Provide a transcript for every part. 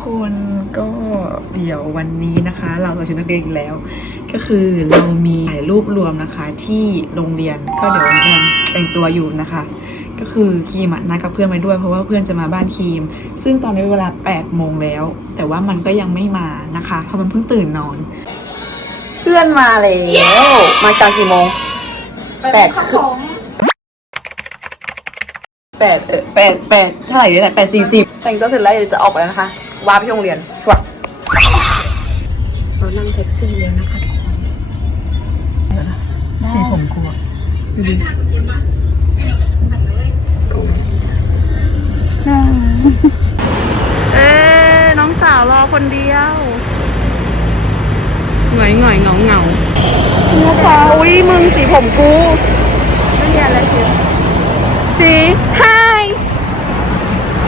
ค่ะทุกคนก็เดี๋ยววันนี้นะคะ เราจะชุดนักเรียนอีกแล้ว ก็คือเรามีถ่ายรูปรวมนะคะที่โรงเรียนก็เดี๋ยววันนี้แต่งตัวอยู่นะคะ ก็คือครีมอะนัดกับเพื่อนไปด้วยเพราะว่าเพื่อนจะมาบ้านครีม ซึ่งตอนนี้เป็นเวลา8โมงแล้ว แต่ว่ามันก็ยังไม่มานะคะเพราะมันเพิ่งตื่นนอน เพื่อนมาแล้วมาตอนกี่โมงแปดครึ่งแปดเออแปดแปดเท่าไหร่เนี่ยแหละแปดสี่สิบแต่งตัวเสร็จแล้วเดี๋ยวจะออกไปแล้วนะคะ วาไปที่โรงเรียนชวักเรานั่งแท็กซี่แล้วนะคะทุกคนสีผมกลัวดูดิเอ๊น้องสาวรอคนเดียวหงอยหงอยเหงาเหงานะคะอุ้ยมึงสีผมกูไม่เรียนอะไรสิสี hi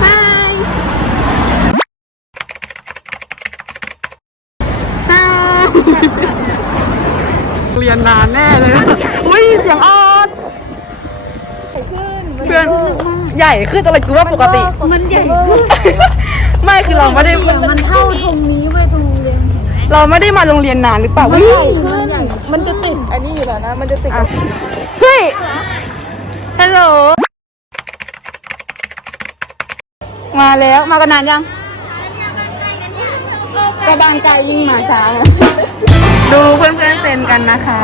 hi hi เรียนนานแน่เลย อุ้ยเสียงออดเพื่อนให ญ่ขึ้นอะไรกูว่าปกติ มันใหญ่ขึ้นไม่คือเราไม่ได้มันเท่าตรงนี้ไปตรงเรียนเห็นไหมเราไม่ได้มาโรงเรียนนานหรือเปล่ามันเฮ้ใหยญ่ขึ้นมันจะติดอันนี้อยู่แล้วนะ มันจะติดอะเฮ้ยฮัลโหลมาแล้วมากันนานยังกระบางใจยิ่งมาช้าดูเพื่อนๆเซ็นกันนะคะ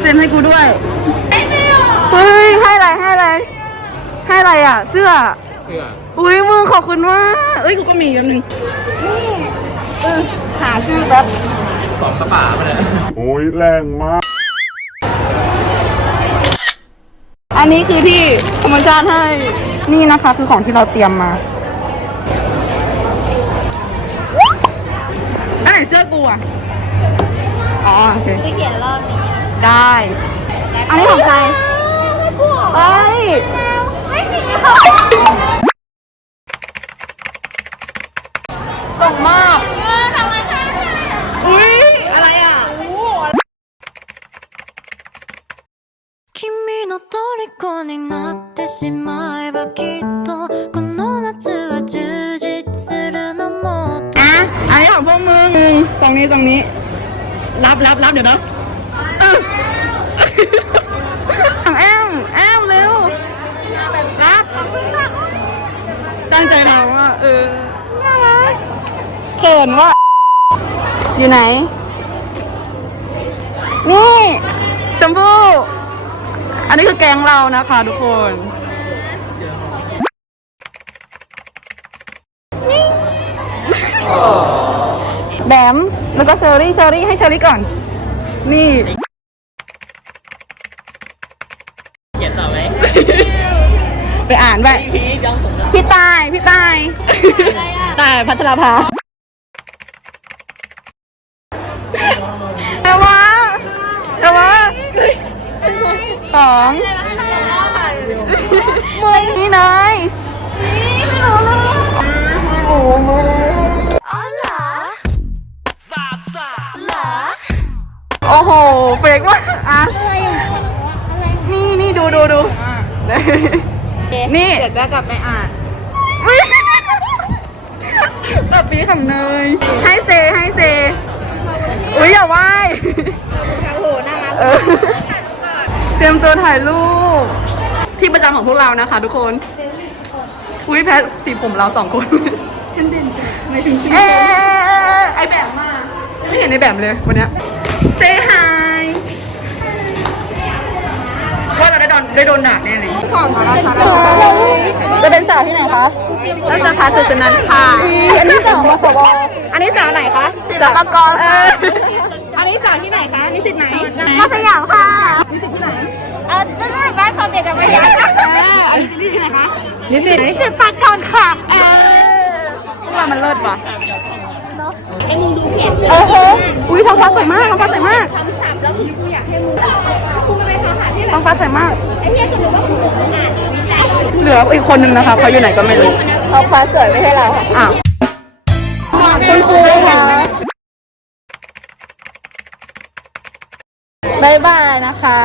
เซ็นให้กูด้วย เฮ้ยให้อะไรให้อะไร ให้อะไรอะ เสื้อ เสื้อ อุ้ยมึงขอบคุณมากเอ้ยกูก็มีอยู่หนึ่งนี่เออหาชื่อแป๊บสองกระป๋ามาเลยโอ้ยแรงมาก อันนี้คือที่ธรรมชาติให้ นี่นะคะคือของที่เราเตรียมมาอันไหนเสื้อกูอะ อ๋อโอเคคือเขียนรอบนี้ ได้ อันนี้ของใคร เอ้ย ไม่มี ส่งมอบอุ้ย อะไรอ่ะ 君の虜になってしまえばきっとこの夏は充実するのもっと อ่ะ อันนี้ของพวกมึงตรงนี้ตรงนี้ รับรับรับเดี๋ยวนะเออของแอมแอม ตั้งใจทำว่า เออน่ารักเขินว่า อยู่ไหน นี่ชมพู่อันนี้คือแกงเรานะคะทุกคนแบมแล้วก็เชอรี่เชอรี่ให้เชอรี่ก่อน นี่ เขียนต่อไหม ไปอ่านไปพี่ยังผมนะพี่ตาย พี่ตายตายพัทรภาเอวะเอวะสองมึงนี่นายไม่รู้เลยโอ้โหโอ้โหเฟกมากอะอะไรอย่างเงี้ยอะไรนี่นี่ดูดูดู นี่ เดี๋ยวจะกลับไปอ่านแบบปีคำเนย ให้เซ ให้เซ อุ้ยอย่าไหว้เออเตรียมตัวถ่ายรูป ที่ประจำของพวกเรานะคะทุกคน อุ้ยแพทสีผมเราสองคน ฉันเด่นไม่ถึงสีเอ๊ะไอแบบมา ไม่เห็นในแบบเลยวันเนี้ย โดนได้โดนด่าแน่เลยสองจะเป็นสาวที่ไหนคะรัชพัฒน์สุสนันท์ค่ะ อันนี้สาวมสวอันนี้สาวไหนคะสาวตะกรค่ะอันนี้สาวที่ไหนคะนิสิตไหนมาสยามค่ะนิสิตที่ไหนเออจะได้บ้านสอนเด็กกับวิทยาอันนี้นิสิตที่ไหนคะนิสิตสิบปักก่อนค่ะเออพวกเรามันเลิศว่ะไอ้มึงดูเขียนโอ้โหอุ้ยท้องฟ้าสวยมากท้องฟ้าสวยมากทำสับแล้วคือกูอยากให้มึง กูไปทำหาที่ไหนท้องฟ้าสวยมากไอ้เหี้ยกูรู้ว่ากูอ่านวิจัยเหลืออีกคนนึงนะคะเขาอยู่ไหนก็ไม่รู้ท้องฟ้าสวยไม่ใช่เราค่ะอ้าวคุณครูค่ะบายบายนะคะ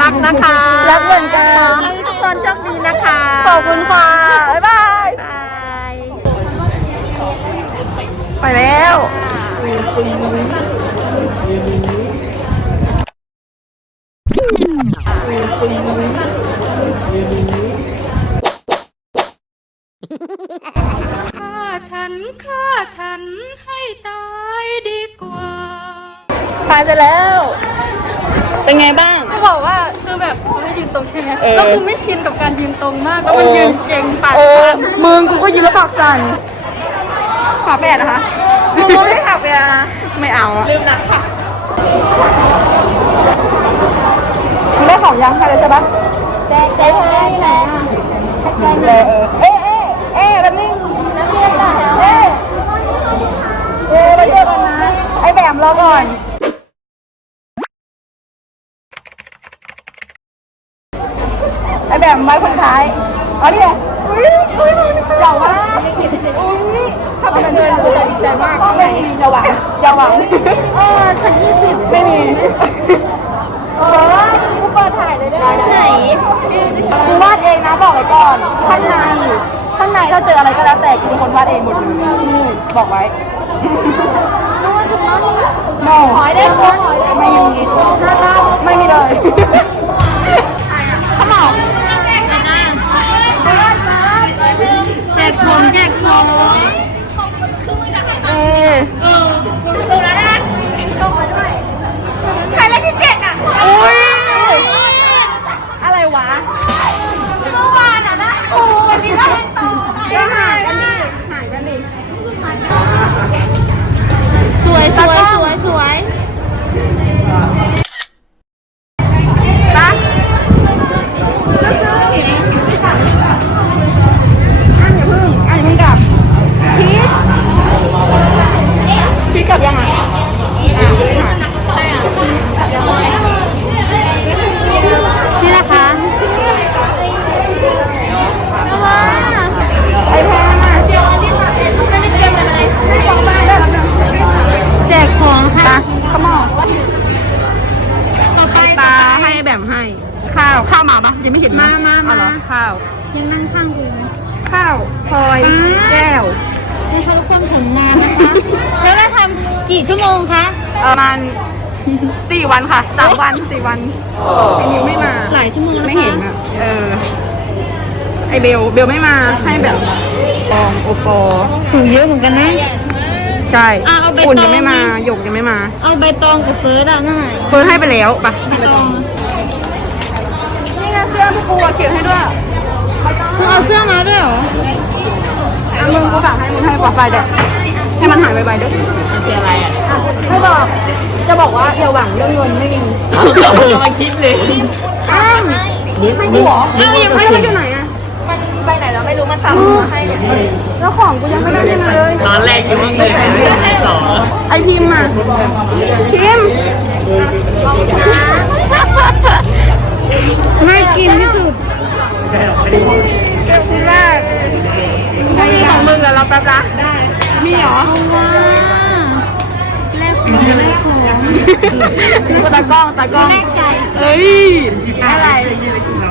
รักนะคะ รักเหมือนกันทุกคนคนโชคดีนะคะ ขอบคุณค่ะบ๊ายบายบาย ไปแล้ว ฆ่าฉันฆ่าฉันให้ตายดีกว่าผ่านเสร็จแล้ว เป็นไงบ้าง จะบอกว่าคือแบบเขาให้ยืนตรงใช่ไหมเออแล้วคือไม่ชินกับการยืนตรงมาก แล้วมันยืนเก่งปากเออสั่นมึงกูก็ยืนแล้วปากสั่นขาแปดนะคะมึงไม่ได้ขับเลยนะไม่เอาอะลืมนับค่ะมึง ได้ของยังใครเลยใช่ปะแต่แต่แพ้แพ้เออเออเอ๊ะเอ๊ะเอ๊ะแบบนี้นักเรียนล่ะเอ๊ะเอ๊ะไปเจอกันนะ ไอ้แบบรอก่อนไอ้แบบไม้คนท้ายเอาดิอุ้ยอุ้ยอย่าว่าอุ้ยทำเป็นเดินเลยดีใจมากไม่มีอย่าหวังอย่าหวังเออฉันยี่สิบไม่มีเออกู เปิดถ่ายเลยได้ไหมไหนกูวาดเองนะบอกไว้ก่อน ข้างในข้างในถ้าเจออะไรก็แล้วแต่กูเป็นคนวาดเองหมดเลยนี่บอกไว้รู้ว่าฉันน้องโน่หอยได้ไหมไม่มีไม่มีเลยขมอแจกของแจกของเออใครเล่นที่เจ็ดอะ อุ้ยอะไรวะ เมื่อวานอะได้อูวันนี้ได้ต่อก็หายกันดิหายกันดิสวยสวยสวยสวย วันสี่วันไอ้นิวไม่มา หลายชั่วโมงนะคะไม่เห็นอะเออ ไอเบล เบลไม่มาให้แบบปองโอปอถูเยอะเหมือนกันนะ ใช่อะเอาใบอุ่นตองยังไม่มาไหมหยกยังไม่มาเอาใบตองกับเฟิร์สอะน่าเฟิร์นให้ไปแล้วปะใบตองนี่นะเสื้อพี่ปูอะเขียนให้ด้วยมึงเอาเสื้อมาด้วยเหรอ อะมึงกูฝากให้มึงให้บอกไปเด็ด ให้มันหายไปๆด้วยคืออะไรอะไม่บอก จะบอกว่าอย่าหวังเรื่องเงินไม่มีเรามาคิดเลยอ้าวให้กูเหรอเอ้ายังไม่ได้อยู่ไหนอะมันไปไหนแล้วไม่รู้มันฝากมาให้เนี่ยแล้วของกูยังไม่ได้ให้มาเลย ตอนแรกยังไม่เคยเห็นที่สองไอพิมพ์อะพิมพ์น่ากินที่สุด พิมพ์ว่าถ้ามีของมึงอะเราแป๊บละได้มีเหรอ เอาว่าแลกของแลกของกูตากล้องตากล้องแลกใจ เอ้ยอะไร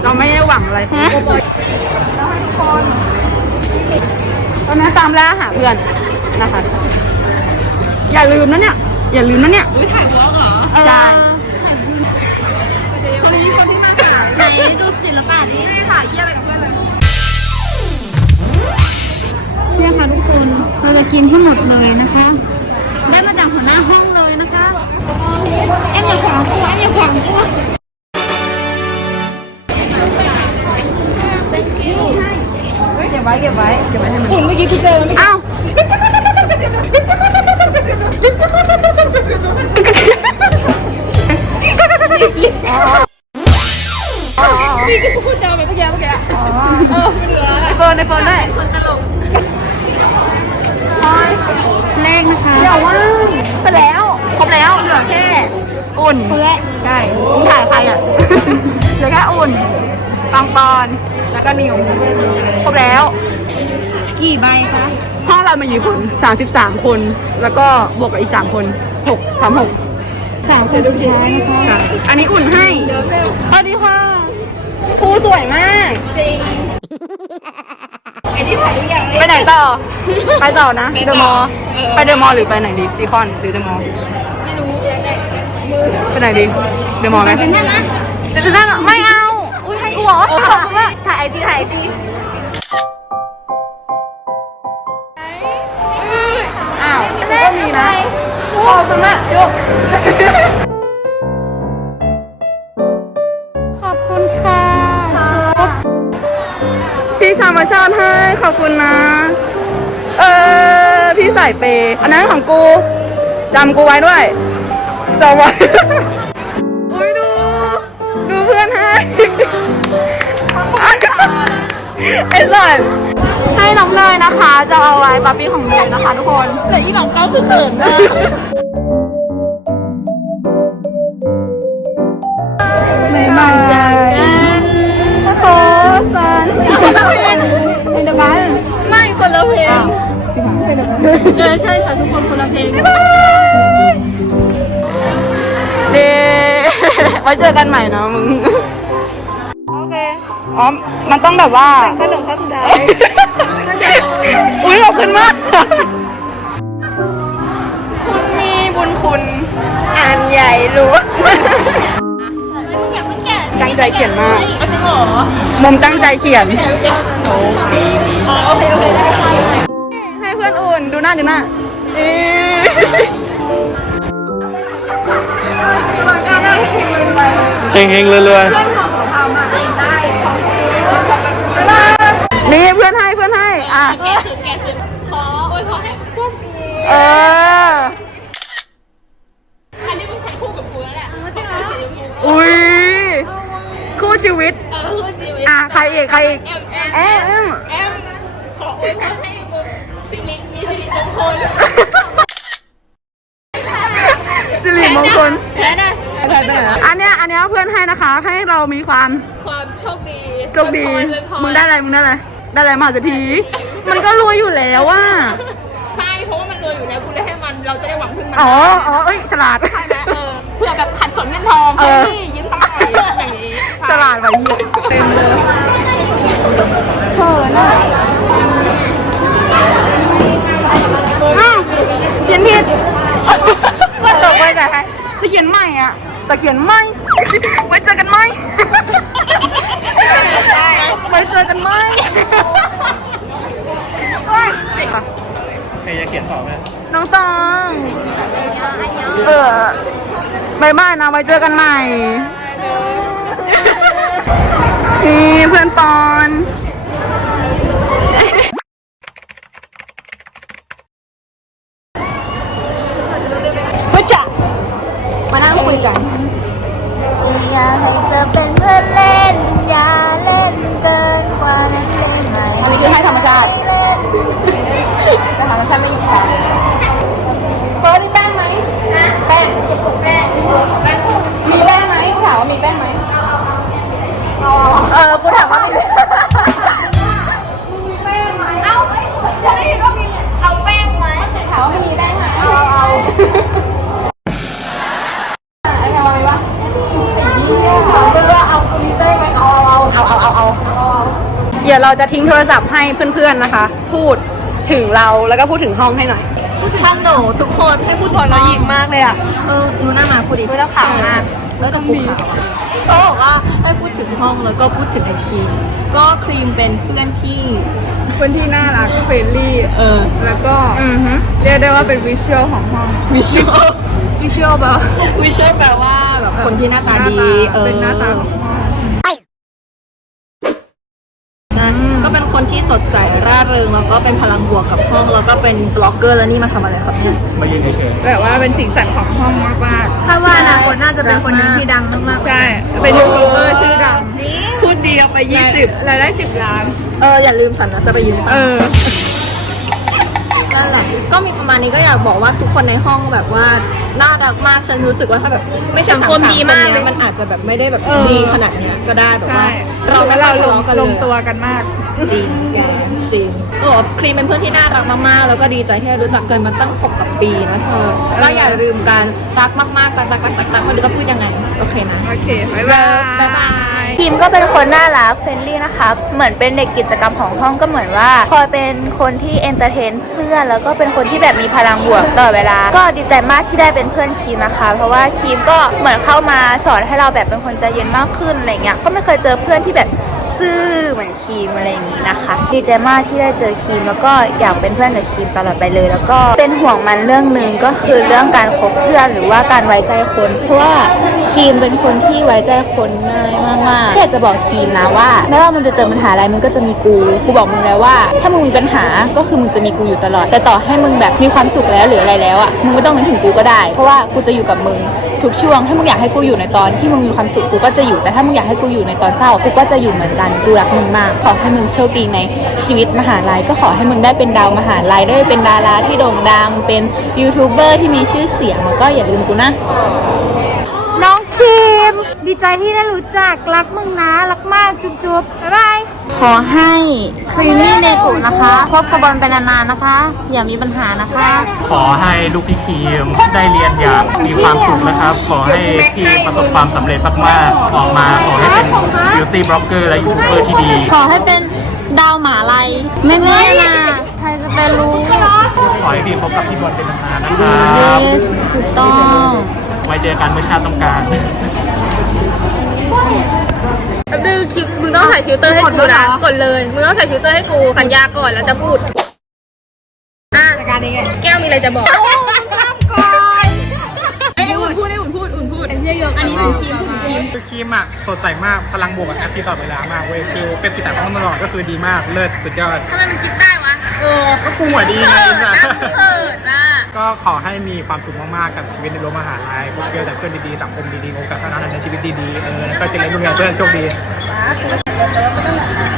เราไม่ได้หวังอะไรฮะ ตอนนี้ตามล่าหาเพื่อนนะคะ อย่าลืมนะเนี่ย อย่าลืมนะเนี่ยถ่ายวอล์กเหรอเออใช่ ดูศิลปะนี้ไม่ถ่ายเยี่ยอะไรกับเพื่อนเลยเนี่ยค่ะทุกคนเราจะกินให้หมดเลยนะคะ ได้มาจากหัวหน้าห้องเลยนะคะ เอ็มอย่าขวางตัวเอ็มอย่าขวางตัวเก็บไว้เก็บไว้เก็บไว้ให้มันคุณเมื่อกี้คุณเจอมันอ้าว นี่คือคุณเจอไปเมื่อกี้เมื่อกี้เออไม่เหลืออะไรไอโฟนไอโฟนได้คนตลกแรกนะคะเดี๋ยวว่าเสร็จแล้วครบแล้วเหลือแค่อุ่นคนแรกใช่มึงถ่ายใครอะเหลือแค่อุ่นปังปอนแล้วก็นิวครบแล้ว กี่ใบคะห้องเรามาอยู่คน33คน แล้วก็บวกกับอีก3คน6 3 6สามคนสุดท้ายนะคะอันนี้อุ่นให้สวัสดีค่ะ ครูสวยมาก จริงไอที่ถ่ายทุกอย่างไปไหนต่อ ไปต่อนะเดอะมอลล์ไปเดอะมอลล์หรือไปไหนดีซีคอนหรือเดอะมอลล์ไม่รู้ไปไหนดีเดอะมอลล์ไหมไปเซ็นทรัลนะเซ็นทรัลไม่เอา อุ้ยให้กูเหรอถ่ายไอจีถ่ายไอจีอ้าวก็มีนะโอ้สมัครยกข พี่ชาวมาชาติให้ขอบคุณนะ เออพี่ใส่เปย์อันนั้นของกูจำกูไว้ด้วยจำไว้อุ้ยดู ดูเพื่อนให้ไอ้สันให้น้องเนยนะคะ จะเอาไว้บาร์บี้ของเนยนะคะทุกคนแต่อีหลังเก้าคือเขินนะไเพลงเออใช่ค่ะทุกคนคนละเพลงเดไว้เจอกันใหม่นะมึง โอเค อ๋อ มันต้องแบบว่าขนมข้าวสุดท้ายอุ้ยขอบคุณมาก คุณมีบุญคุณ อ่านใหญ่รู้ตั้งใจเขียนมากมุมตั้งใจเขียนให้เพื่อนอุ่น ดูหน้าดูหน้าเอ๊ะเฮงๆเลยนี่เพื่อนให้เพื่อนให้ อะ แกคือแกคือขอโอ้ยขอให้โชคดีเออ อันนี้มึงใช้คู่กับกูแล้วแหละสีชมพูอุ้ยคู่ชีวิต เออคู่ชีวิตอะใครอีกใครอีกแอมแอมแอมแอมขออวยพรให้มึงสิริมี สิริมงคลสิริมงคลแล้วนะอันเนี้ยอันเนี้ยเพื่อนให้นะคะ ให้เรามีความความโชคดีโชคดีอวยพรมึงได้อะไรมึงได้อะไรได้อะไรมหาเศรษฐีมันก็รวยอยู่แล้วว่าใช่เพราะว่ามันรวยอยู่แล้วกูเลยให้มันเราจะได้หวังพึ่งมันอ๋ออ๋อเอ้ยฉลาด ใช่ไหมเออเผื่อแบบขัดสนเงินทองเออ นี่ยืมตังค์หน่อยอย่างนี้ฉลาดไปยี่เต็มเลยเขินอะอ้าวเขียนผิดตกไปแต่ใครจะเขียนใหม่อะ แต่เขียนไม่ ไว้เจอกันไหมไว้เจอกันไหมเฮ้ยๆใครจะเขียนต่อไหมน้องตองเออบายบายนะไว้เจอกันใหม่ นี่เพื่อนตอน ดี๋ยวเราจะทิ้งโทรศัพท์ให้เพื่อนๆนะคะ พูดถึงเราแล้วก็พูดถึงห้องให้หน่อยฮัลโหลทุกคนให้พูดถึงเราหยิกมากเลยอะเออดูหน้ามากูดิดูแล้วขาวมากแล้วแต่กูขาวก็บอกว่าให้พูดถึงห้องแล้วก็พูดถึงไอครีมก็ครีมเป็นเพื่อนที่คนที่น่ารักเฟรนลี่เออ แล้วก็เรียกได้ว่าเป็นวิชวลของห้องวิชวลวิชวลแบบวิชวลแปลว่าแบบคนที่หน้าตาดีเออเป็นหน้าตาของ นั้นก็เป็นคนที่สดใสร่าเริงแล้วก็เป็นพลังบวกกับห้อง แล้วก็เป็นบล็อกเกอร์แล้วนี่มาทำอะไรครับเนี่ย มายืนเฉยแบบว่าเป็นสีสันของห้องมากมากถ้าว่าอนาคตน่าจะเป็นคนหนึงที่ดังมากๆใช่ เป็นยูทูบเบอร์ชื่อดังพูดดีเอาไป 20รายได้สิบล้าน เอออย่าลืมฉันนะจะไปยืมตังเอค์อ นั่นแหละก็มีประมาณนี้ก็อยากบอกว่าทุกคนในห้องแบบว่าน่ารักมากฉันรู้สึกว่าถ้าแบบ ไม่ใช่สังสามคมสามดีคนมากเนี้เลยยมันอาจจะแบบไม่ได้แบบเออดีขนาดเนี้ยก็ได้แบบว่า ใช่ เราไม่เราค่อยลทะงเลาะกันลเลงยตัวกันมาก จริงแกจริงโอ้ครีมเป็นเพื่อนที่น่ารักมากๆ แล้วก็ดีใจที่ได้รู้จักกันมาตั้งหกกับปีนะเธอ ก็อย่าลืมการรักมากๆรักรักรักรักรักไมันก็พูดยังไง โอเคนะ โอเคบ๊ายบายบ๊ายบายทีมก็เป็นคนน่ารักเฟรนลี่นะคะ เหมือนเป็นเด็กกิจกรรมของห้องก็เหมือนว่า คอยเป็นคนที่เอนเตอร์เทนเพื่อน แล้วก็เป็นคนที่แบบมีพลังบวกตลอดเวลา ก็ดีใจมากที่ได้เป็นเพื่อนคีมนะคะ เพราะว่าคีมก็เหมือนเข้ามาสอนให้เราแบบเป็นคนใจเย็นมากขึ้นอะไรเงี้ย ก็ไม่เคยเจอเพื่อนที่แบบซื่อเหมือนคีมอะไรอย่างนี้นะคะ ดีใจมากที่ได้เจอคีมแล้วก็อยากเป็นเพื่อนกับคีมตลอดไปเลย แล้วก็เป็นห่วงมันเรื่องหนึ่งก็คือเรื่องการคบเพื่อนหรือว่าการไว้ใจคนเพราะว่าคีมเป็นคนที่ไว้ใจคนง่ายมากๆอยากจะบอกคีมนะว่าไม่ว่ามึงจะเจอปัญหาอะไรมันก็จะมีกูกูบอกมึงแล้วว่า ถ้ามึงมีปัญหาก็คือมึงจะมีกูอยู่ตลอด แต่ต่อให้มึงแบบมีความสุขแล้วหรืออะไรแล้วอะมึงไม่ต้องนึกถึงกูก็ได้ เพราะว่ากูจะอยู่กับมึง ทุกช่วง ถ้ามึงอยากให้กูอยู่ในตอนที่มึงมีความสุขกูก็จะอยู่ แต่ถ้ามึงอยากให้กูอยู่ในตอนเศร้ากูก็จะอยู่เหมือนกัน กูรักมึงมาก ขอให้มึงโชคดีในชีวิตมหาลัย ก็ขอให้มึงได้เป็นดาวมหาลัย ได้เป็นดาราที่โด่งดัง เป็นยูทูบเบอร์ที่มีชื่อเสียง แล้วก็อย่าลืมกูนะ น้องคิม ดีใจที่ได้รู้จัก รักมึงนะ รักมาก จุ๊บจุ๊บบ๊ายบาย ขอให้ครีมมี่เนกุนะคะคบกับบอลไปนานๆนะคะ อย่ามีปัญหานะคะ ขอให้ลูกพี่ครีมได้เรียนอย่างมีความสุขนะครับ ขอให้พี่ประสบความสำเร็จมากๆออกมาขอให้เป็น beauty blogger และยูทูบเบอร์ที่ดี ขอให้เป็นดาวหมาลัยไม่แน่นะใครจะไปรู้ขอให้พี่พบกับพี่บอลเป็นนานๆนะครับ yes ถูกต้องไว้เจอกันเมื่อชาติต้องการ แป๊บนึงคลิปมึงต้องใส่ฟิลเตอร์ให้กูนะกดเลยมึงต้องใส่ฟิลเตอร์ให้กูสัญญาก่อนแล้วจะพูดอะการนี้แก้วมีอะไรจะบอกเอาห้ามก่อนไอ้อุ่นพูดไอ้อุ่นพูดอุ่นพูดไอ้เหี้ยยกอันนี้ถึงทีมพูดถึงทีมคือครีมอะสดใสมากพลังบวกกับแอคทีฟตลอดเวลามากเว้ยคือเป็นสีสันของมันตลอดก็คือดีมากเลิศสุดยอดทำไมมันคิดได้วะเออก็กูหัวดีไงเขินะเขินนะ ก็ขอให้มีความสุขมากๆกับชีวิตในรั้วมหาลัยพบเจอแต่เพื่อนดีๆ สังคมดีๆโอกาสเท่านั้นในชีวิตดีๆ เออแล้วก็เจะเรียนรู้งานเพื่อนโชคดี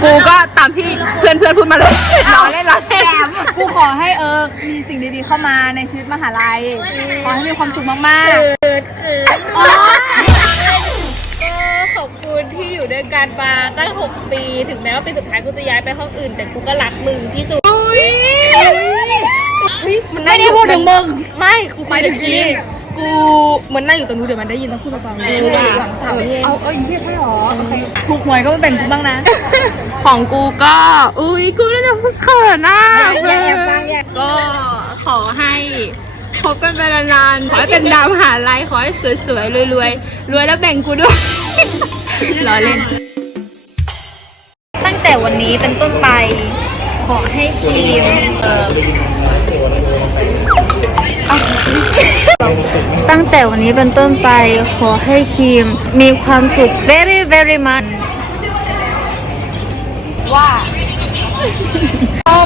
กูก็ตามที่เพื่อนเพื่อนๆพูดมาเลยล้อเล่นล้อเล่นกูขอให้เออ มีสิ่งดีๆเข้ามาในชีวิตมหาลัย ขอให้มีความสุขมากๆก็ขอบคุณที่อยู่ด้วยกันมาตั้ง 6 ปี ถึงแม้ว่าปีสุดท้ายกูจะย้ายไปห้องอื่น แต่กูก็รักมึงที่สุด ไม่ได้พูดถึงมึงไม่กูไปถึงที่กูเหมือนนั่งอยู่ตรงนู้นเดี๋ยวมันได้ยินต้องพูดเบาๆกูได้หลังเสาเอาเอาอีกที่ใช่หรอโอเคถูกหวยก็มาแบ่งกูบ้างนะ ของกูก็ อุ้ยกูน่าจะเขินอะอย่าแอบฟังอย่าก็ขอให้คบกันไปนานๆขอให้เป็นดาวมหาลัยขอให้สวยๆรวยๆรวยแล้วแบ่งกูด้วยล้อเล่น ตั้งแต่วันนี้เป็นต้นไป ขอให้ทีมเอ่อ ตั้งแต่วันนี้เป็นต้นไปขอให้ทีมมีความสุข very very much ว่า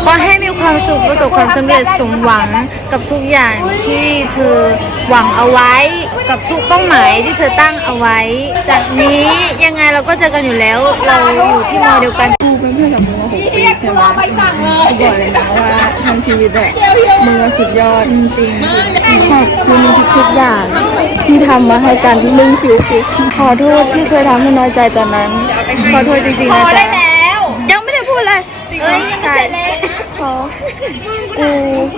ขอให้มีความสุขประสบความสำเร็จสมหวังกับทุกอย่างที่เธอหวังเอาไว้กับทุกเป้าหมายที่เธอตั้งเอาไว้ จากนี้ยังไงเราก็เจอกันอยู่แล้ว เราอยู่ที่มอเดียวกันกู เป็นเพื่อนกับมึงมาหกปีใช่ไหมกูบอกเลยนะว่าทั้งชีวิตอะมึงอะสุดยอดจริงๆขอบคุณทุกๆอย่าง ที่ทำมาให้กันมึงสิวสิขอโทษที่เคยทำให้น้อยใจตอนนั้น ขอโทษจริงๆนะจ๊ะยังไม่ได้พูดเลยจริงใช่ขอกู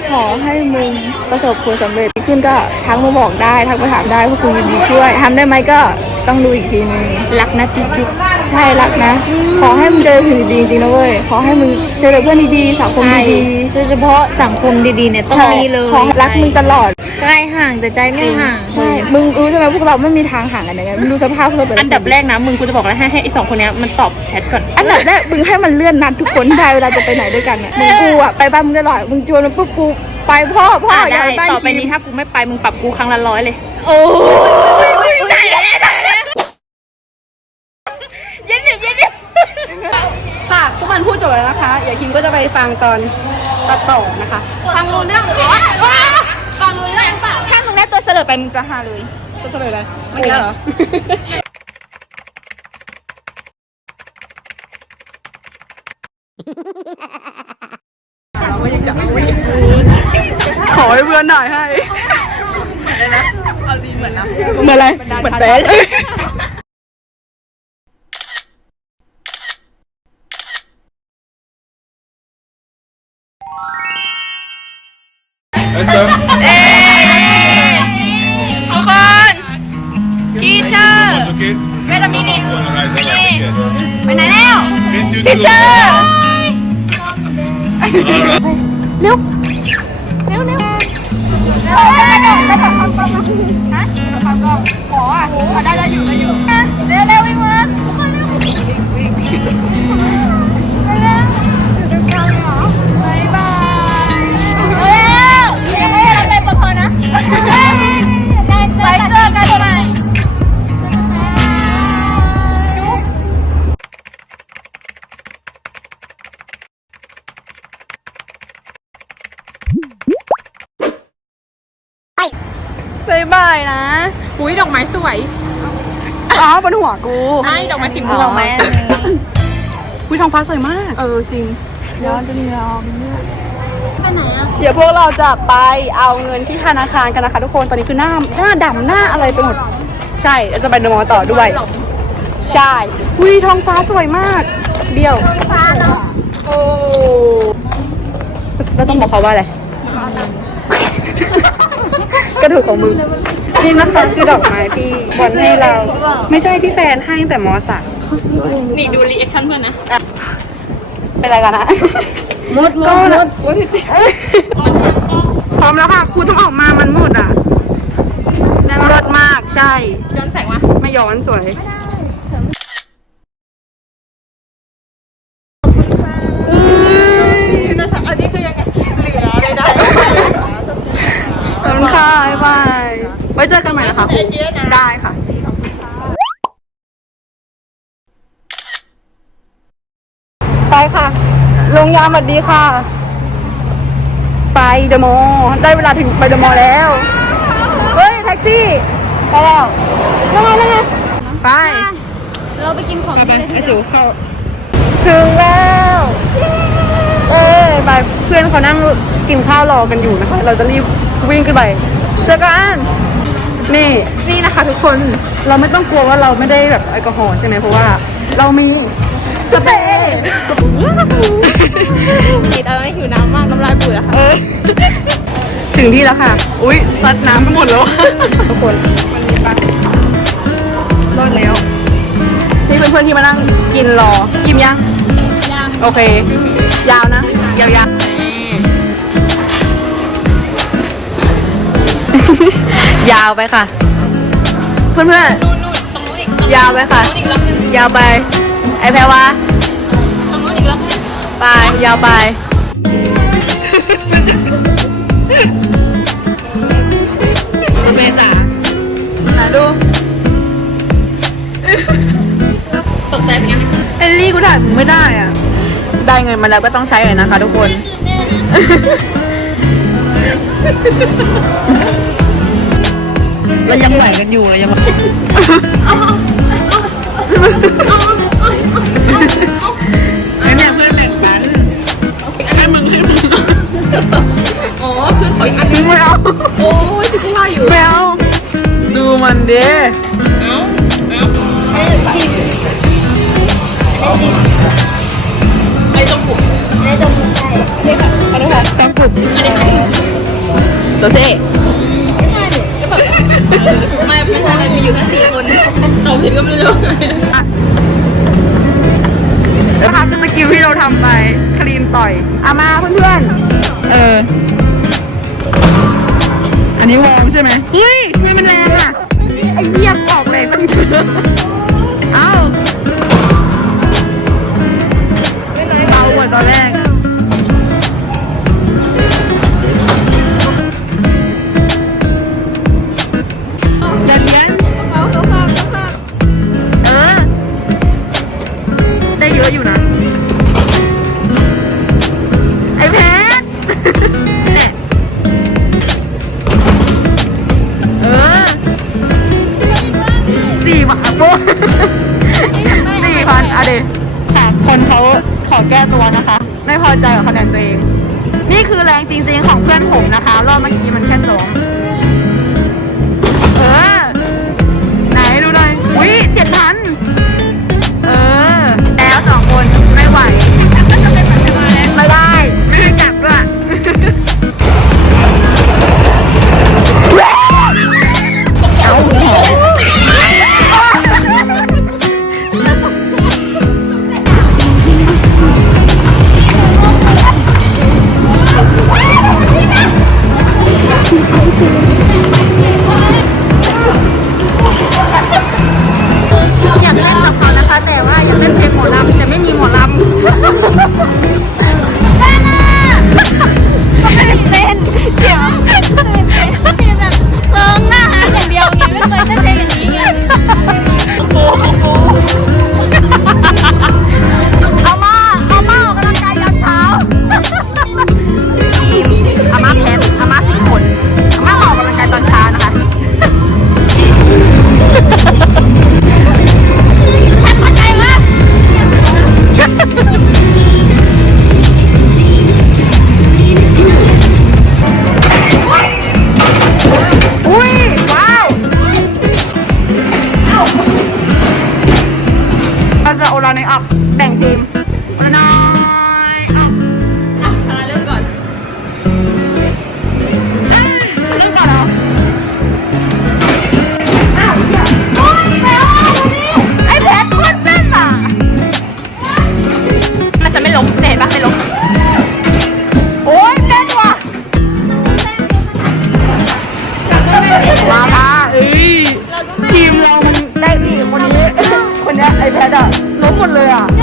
ขอให้มึงประสบผลสำเร็จขึ้นก็ทักมาบอกได้ทักมาถามได้พวกกูยินดีช่วยทำได้ไหมก็ต้องดูอีกทีนึงรักนะจุ๊บจุ๊บ ใช่รักนะ ขอให้มึงเจอสิ่งดีๆจริงๆนะเว้ย ขอให้มึงเจอแต่เพื่อนดีๆสังคมดีโดยเฉพาะสังคมดีๆเนี่ยๆต้องมีเลยขอรักมึงตลอด ใกล้ห่างแต่ใจไม่ห่างใช่ มึงรู้ใช่ไหมพวกเราไม่มีทางห่างกันยังไงมึงดูสภาพพวกเราแต่ละอันดับแรกนะ มึงกูจะบอกแล้วให้ให้ไอสองคนเนี้ยมันตอบแชทก่อน อันดับแรกมึงให้มันเลื่อนนัดทุกคนได้เวลาจะไปไหนด้วยกันอะมึงกูอะไปบ้านมึงตลอด มึงชวนมันปุ๊บกูไปพ่อพ่ออะอยากได้ไปบ้านต่อไปทีนี้มถ้ากูไม่ไปมึงปรับกูครั้งละร้อยเลย โอ้ย จบแล้วนะคะเดี๋ยวคิมก็จะไปฟังตอนตัดต่อนะคะ ฟังรู้เรื่องหรือว่าฟังรู้เรื่องเปล่าถ้ามึงได้ตัวเสลอไปมึงจะฮาเลยตัวเสลออะไรไม่เกี่ยวเหรอขอให้เพื่อนถ่ายให้เหมือนอะไรเหมือนแฟน เวลามีนิไปไหนแล้วพี่เชอร์เร็วเร็วเร็วได้ถ่ายความกล้องฮะถ่ายความกล้องขออะได้ได้อยู่ได้อยู่เร็วเร็ววิ่งมาเร็ววิ่งวิ่งเร็วบายบายเร็วยังไม่ได้อะไรพอนะ อ๋อบนหัวกูไอ้ดอกไม้สีม่วงดอกไม้คุยทองฟ้าสวยมาก เออจริงยอมจะมียอมเดี๋ยวพวกเราจะไปเอาเงินที่ธนาคารกันนะคะทุกคน ตอนนี้คือหน้าหน้าดำหน้าอะไรไปหมด ใช่จะไปเดอะมอต่อด้วย ใช่อุ้ยทองฟ้าสวยมากเดียวโอ้แล้วต้องบอกเขาว่าอะไรกระถูกของมึง นี่นะคะคือดอกไม้ที่บอลให้เรา ไม่ใช่ที่แฟนให้แต่มอสักนี่ดูรีแอคชั่นเพื่อนนะ เป็นอะไรกันนะมดมดมดพร้อมแล้วค่ะครูต้องออกมามันหมดอะเลิศมากใช่ ย้อนแสงวะไม่ย้อนสวยนะคะอันนี้คือยังไงเหลือได้ได้ขอบคุณค่ะบ๊ายบายไว้เจอกันใหม่นะคะครูได้ค่ะ ไป ค่ะ ลงยามสวัสดีค่ะ ไปเดอะมอลล์ได้เวลาถึงไปเดอะมอลล์แล้ว เฮ้ย แท็กซี่ ไปแล้วนั่งไงนั่งไงไป เราไปกินของไปกันเลยไอ้จิ๋วเข้า ถึงแล้ว เอ้ยไปเพื่อนเขานั่งกินข้าวรอกันอยู่นะคะ เราจะรีบวิ่งขึ้นไปเจอกันนี่นี่นะคะ ทุกคนเราไม่ต้องกลัวว่าเราไม่ได้แบบแอลกอฮอล์ใช่ไหมเพราะว่า เรามีสเปรย์ ติดเอาไม่หิวน้ำมากน้ำลายบูดอะค่ะเออถึงที่แล้วค่ะ อุ้ยซัดน้ำไปหมดแล้วทุกคนรอดแล้ว นี่เพื่อนๆที่มานั่งกินรออิ่มยังยังโอเค ยาวนะ ยาวๆยาวไปค่ะ เพื่อนๆยาวไปค่ะ ยาวไป ไอแพรวา ไปยาวไปเมษาไหนดูตกใจเป็นไงเอลลี่กูถ่ายมึงไม่ได้อะ ได้เงินมาแล้วก็ต้องใช้หน่อยนะคะทุกคน เรายังไหวกันอยู่เรายังไหวไม่ เพื่อนขออีกอันนึงไม่เอา โอ้ยติดว่าอยู่ไม่เอา ดูมันเด้อันนี้ค่ะอันนี้ค่ะต้องปุบอันนี้ค่ะตัวเซ่ไม่ไม่ใช่อะไรมีอยู่แค่สี่คนตอบผิดก็ไม่รู้นะคะเป็นสกิลที่เราทำไปคลีนต่อยอามาเพื่อนๆ เออ อันนี้วอร์มใช่ไหมเฮ้ยทำไมมันแรงอะ ไอ้เหี้ยออกแรงตั้งเยอะเอ้าเบากว่าตอนแรก แรงจริงๆของเพื่อนผมนะคะ รอบเมื่อกี้มันแค่สอง หมอลำ อะล้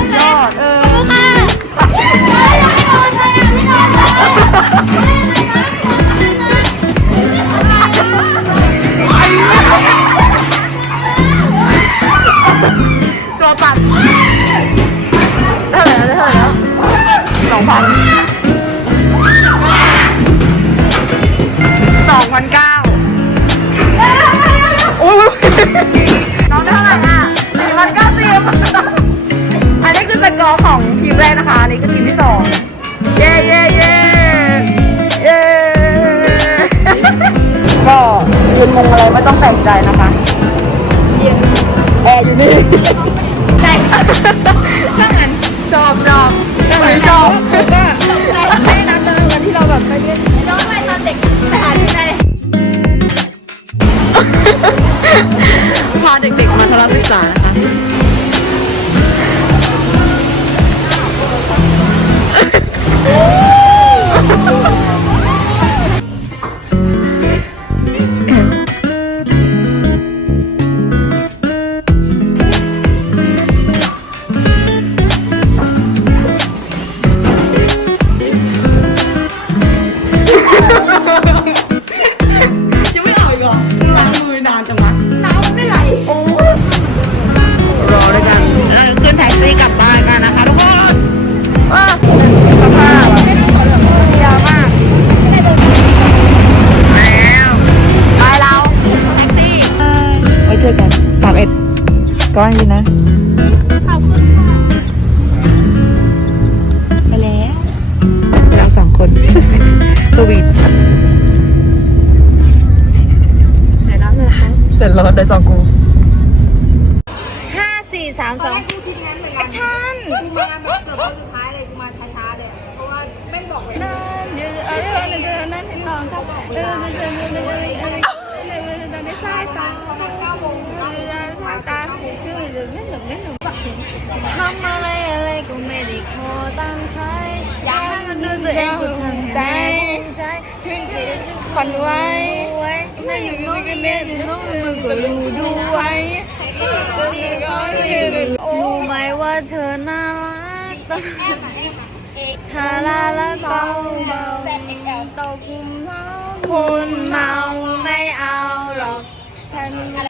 ๆ เสร็จแล้วได้สองกูห้าสี่สามสองชันทำอะไรอะไรก็ไม่ได้ขอตั้งใครอยากให้มันดูตัวเองกูทำใจใจขึ้นไปจุด ฝันไว้ไม่อยู่นู่นแม่อยู่นู่นมึงก็รู้ด้วยรู้ไหมว่าเธอน่ารักตั้งทาลาละเบาเบาตกกุมเมาคนเมาไม่เอาหรอก